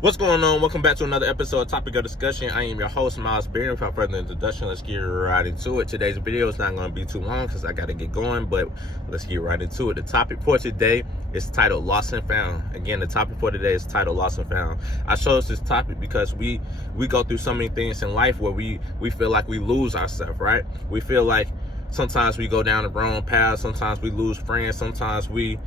What's going on? Welcome back to another episode of Topic of Discussion. I am your host, Miles Beard. Without further introduction, let's get right into it. Today's video is not going to be too long because I got to get going, but let's get right into it. The topic for today is titled Lost and Found. Again, the topic for today is titled Lost and Found. I chose this topic because we go through so many things in life where we feel like we lose ourselves, right? We feel like sometimes we go down the wrong path. Sometimes we lose friends. Sometimes we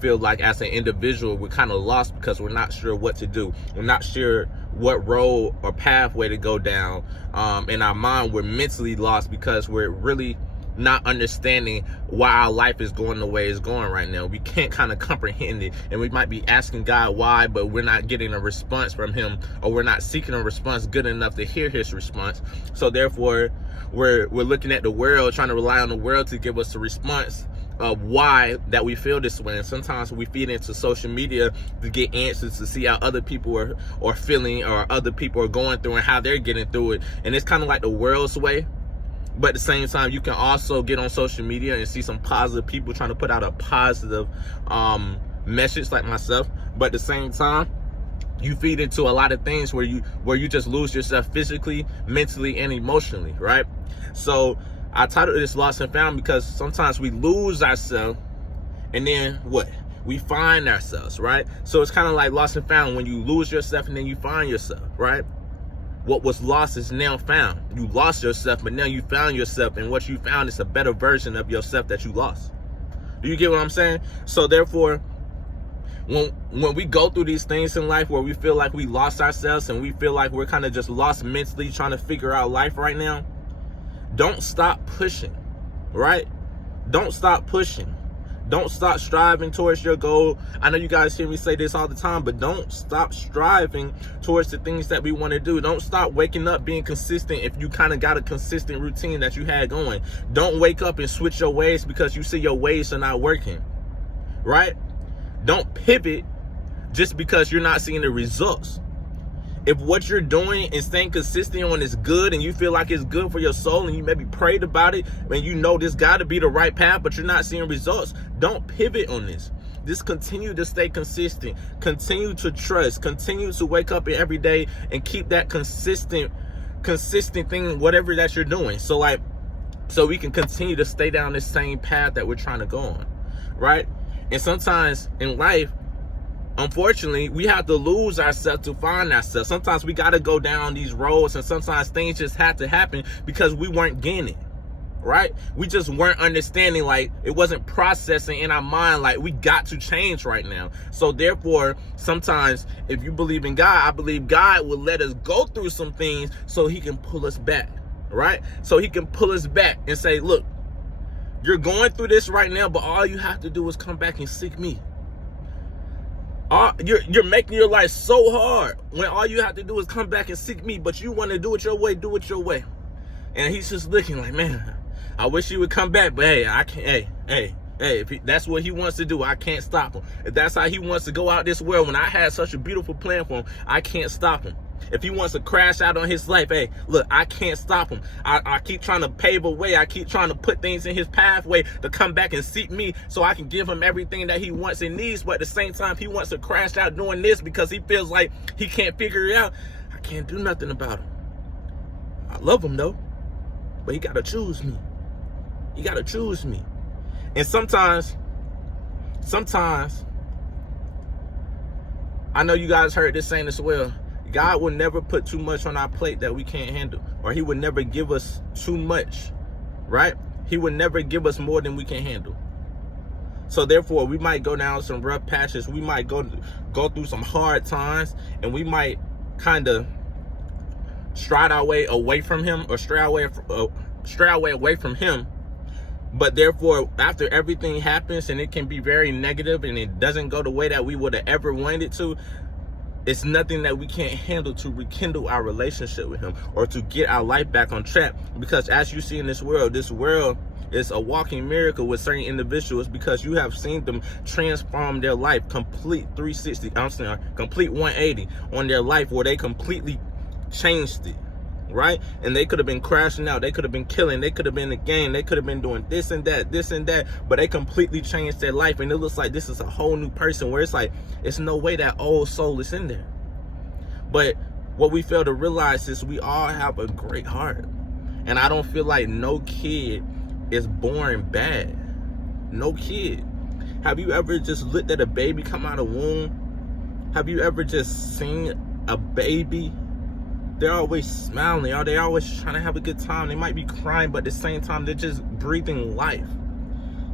feel like as an individual, we're kind of lost because we're not sure what to do. We're not sure what road or pathway to go down. In our mind, we're mentally lost because we're really not understanding why our life is going the way it's going right now. We can't kind of comprehend it, and we might be asking God why, but we're not getting a response from him, or we're not seeking a response good enough to hear his response. So therefore, we're looking at the world, trying to rely on the world to give us a response of why that we feel this way. And sometimes we feed into social media to get answers, to see how other people are feeling, or other people are going through and how they're getting through it. And it's kind of like the world's way. But at the same time, you can also get on social media and see some positive people trying to put out a positive message, like myself. But at the same time, you feed into a lot of things where you just lose yourself physically, mentally, and emotionally, right? So I titled this Lost and Found because sometimes we lose ourselves, and then what? We find ourselves, right? So it's kind of like lost and found when you lose yourself and then you find yourself, right? What was lost is now found. You lost yourself, but now you found yourself, and what you found is a better version of yourself that you lost. Do you get what I'm saying? So therefore, when we go through these things in life where we feel like we lost ourselves and we feel like we're kind of just lost mentally trying to figure out life right now, don't stop pushing, right? Don't stop pushing. Don't stop striving towards your goal. I know you guys hear me say this all the time, but don't stop striving towards the things that we want to do. Don't stop waking up being consistent if you kind of got a consistent routine that you had going. Don't wake up and switch your ways because you see your ways are not working, right? Don't pivot just because you're not seeing the results. If what you're doing and staying consistent on is good and you feel like it's good for your soul and you maybe prayed about it and you know this got to be the right path, but you're not seeing results, don't pivot on this. Just continue to stay consistent. Continue to trust. Continue to wake up every day and keep that consistent thing, whatever that you're doing. So we can continue to stay down this same path that we're trying to go on, right? And sometimes in life, unfortunately, we have to lose ourselves to find ourselves. Sometimes we got to go down these roads, and sometimes things just have to happen because we weren't getting it, right? We just weren't understanding, like it wasn't processing in our mind, like we got to change right now. So therefore, sometimes if you believe in God, I believe God will let us go through some things so he can pull us back, right? So he can pull us back and say, look, you're going through this right now, but all you have to do is come back and seek me. You're making your life so hard when all you have to do is come back and seek me, but you want to do it your way, do it your way. And he's just looking like, man, I wish he would come back, but hey, I can't, hey, if that's what he wants to do, I can't stop him. If that's how he wants to go out this world, when I had such a beautiful plan for him, I can't stop him. If he wants to crash out on his life, hey, look, I can't stop him. I keep trying to pave a way. I keep trying to put things in his pathway to come back and seek me so I can give him everything that he wants and needs. But at the same time, if he wants to crash out doing this because he feels like he can't figure it out, I can't do nothing about him. I love him, though, but he got to choose me. He got to choose me. And sometimes, I know you guys heard this saying as well. God will never put too much on our plate that we can't handle, or he would never give us too much, right? He would never give us more than we can handle. So therefore, we might go down some rough patches. We might go through some hard times, and we might kind of stride our way away from him, or stray our way away from him. But therefore, after everything happens and it can be very negative and it doesn't go the way that we would have ever wanted it to, it's nothing that we can't handle to rekindle our relationship with him or to get our life back on track. Because as you see in this world is a walking miracle with certain individuals, because you have seen them transform their life, complete 180 on their life, where they completely changed it. right? And they could have been crashing out. They could have been killing. They could have been in the game. They could have been doing this and that. But they completely changed their life. And it looks like this is a whole new person, where it's like, it's no way that old soul is in there. But what we fail to realize is we all have a great heart. And I don't feel like no kid is born bad. No kid. Have you ever just looked at a baby come out of womb? Have you ever just seen a baby? They're always smiling, or they're always trying to have a good time. They might be crying, but at the same time, they're just breathing life.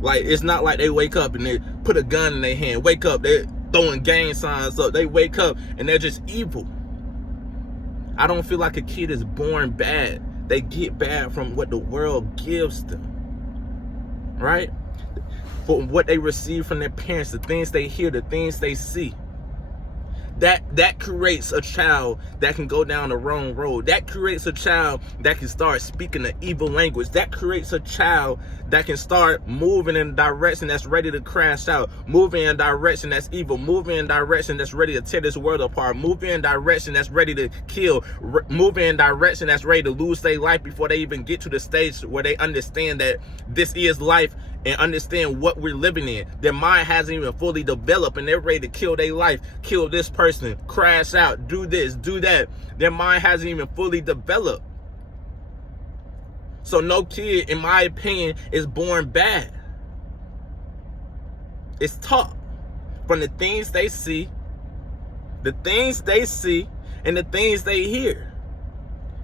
Like, it's not like they wake up and they put a gun in their hand. Wake up, they're throwing gang signs up. They wake up and they're just evil. I don't feel like a kid is born bad. They get bad from what the world gives them, right? From what they receive from their parents, the things they hear, the things they see. That creates a child that can go down the wrong road. That creates a child that can start speaking the evil language. That creates a child that can start moving in a direction that's ready to crash out, moving in a direction that's evil, moving in a direction that's ready to tear this world apart, moving in a direction that's ready to kill, moving in a direction that's ready to lose their life before they even get to the stage where they understand that this is life and understand what we're living in. Their mind hasn't even fully developed and they're ready to kill their life, kill this person, crash out, do this, do that. Their mind hasn't even fully developed. So no kid, in my opinion, is born bad. It's taught from the things they see, and the things they hear.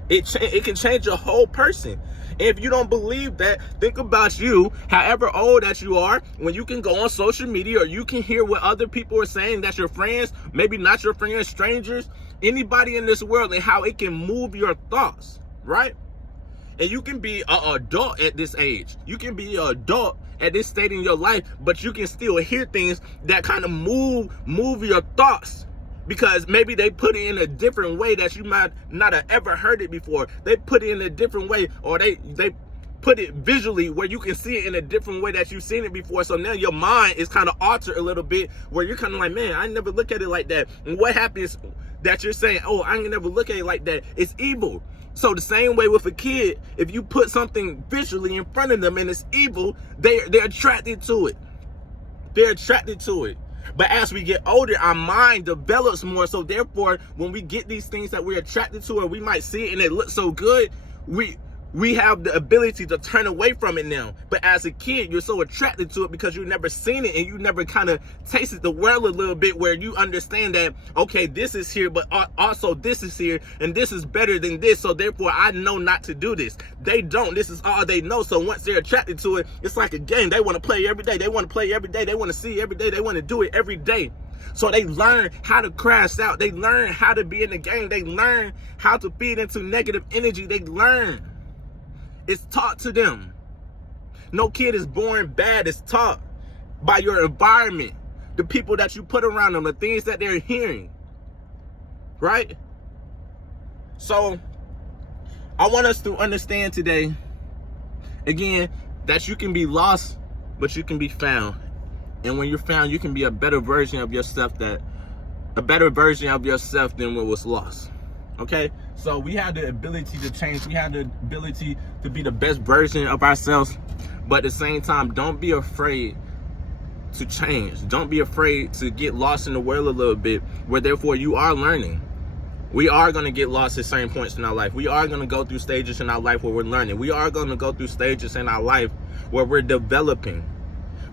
It can change a whole person. If you don't believe that, think about you, however old that you are, when you can go on social media or you can hear what other people are saying, that's your friends, maybe not your friends, strangers, anybody in this world, and how it can move your thoughts, right? And you can be an adult at this age. You can be an adult at this state in your life, but you can still hear things that kind of move your thoughts. Because maybe they put it in a different way that you might not have ever heard it before. They put it in a different way, or they put it visually where you can see it in a different way that you've seen it before. So now your mind is kind of altered a little bit where you're kind of like, man, I never look at it like that. And what happens that you're saying, oh, I ain't never look at it like that. It's evil. So the same way with a kid, if you put something visually in front of them and it's evil, they're attracted to it. They're attracted to it. But as we get older, our mind develops more. So therefore, when we get these things that we're attracted to, and we might see it and it looks so good, we have the ability to turn away from it now. But as a kid, you're so attracted to it because you've never seen it and you never kind of tasted the world a little bit, where you understand that, okay, this is here, but also this is here, and this is better than this. So therefore, I know not to do this. They don't. This is all they know. So once they're attracted to it, it's like a game. They want to play every day. They want to play every day. They want to see every day. They want to do it every day. So they learn how to crash out. They learn how to be in the game. They learn how to feed into negative energy. They learn. It's taught to them. No kid is born bad. It's taught by your environment, the people that you put around them, the things that they're hearing, right? So I want us to understand today, again, that you can be lost, but you can be found. And when you're found, you can be a better version of yourself than what was lost. Okay? So we have the ability to change. We have the ability to be the best version of ourselves. But at the same time, don't be afraid to change. Don't be afraid to get lost in the world a little bit, where therefore you are learning. We are going to get lost at certain points in our life. We are going to go through stages in our life where we're learning. We are going to go through stages in our life where we're developing.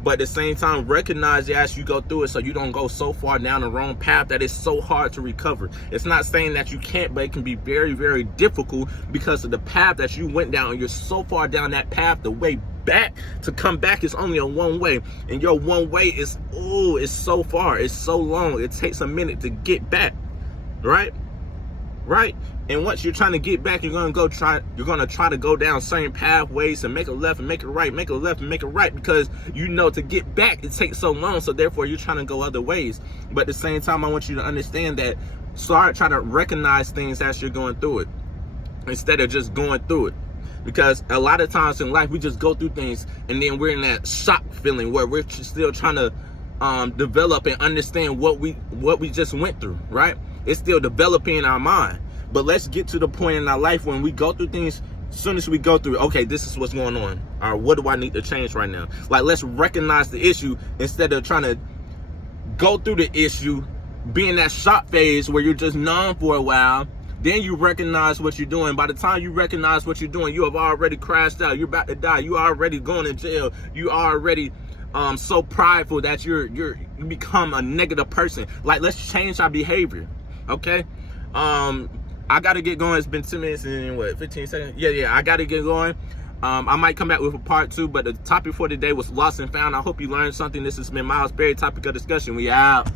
But at the same time, recognize it as you go through it, so you don't go so far down the wrong path that it's so hard to recover. It's not saying that you can't, but it can be very, very difficult because of the path that you went down. You're so far down that path, the way back to come back is only a one way. And your one way is, it's so far. It's so long. It takes a minute to get back, right? Right? And once you're trying to get back, you're gonna try to go down certain pathways and make a left and make a right, make a left and make a right, because you know to get back it takes so long. So therefore you're trying to go other ways. But at the same time, I want you to understand that start trying to recognize things as you're going through it, instead of just going through it. Because a lot of times in life we just go through things and then we're in that shock feeling where we're still trying to develop and understand what we just went through, right? It's still developing in our mind. But let's get to the point in our life when we go through things, as soon as we go through, okay, this is what's going on. Or what do I need to change right now? Like, let's recognize the issue instead of trying to go through the issue be in that shock phase where you're just numb for a while. Then you recognize what you're doing. By the time you recognize what you're doing, you have already crashed out. You're about to die. You already going to jail. You already so prideful that you become a negative person. Like, let's change our behavior, okay? I gotta get going. It's been 10 minutes and what, 15 seconds? Yeah, I gotta get going. I might come back with a part 2, but the topic for today was lost and found. I hope you learned something. This has been Miles Berry, topic of discussion. We out.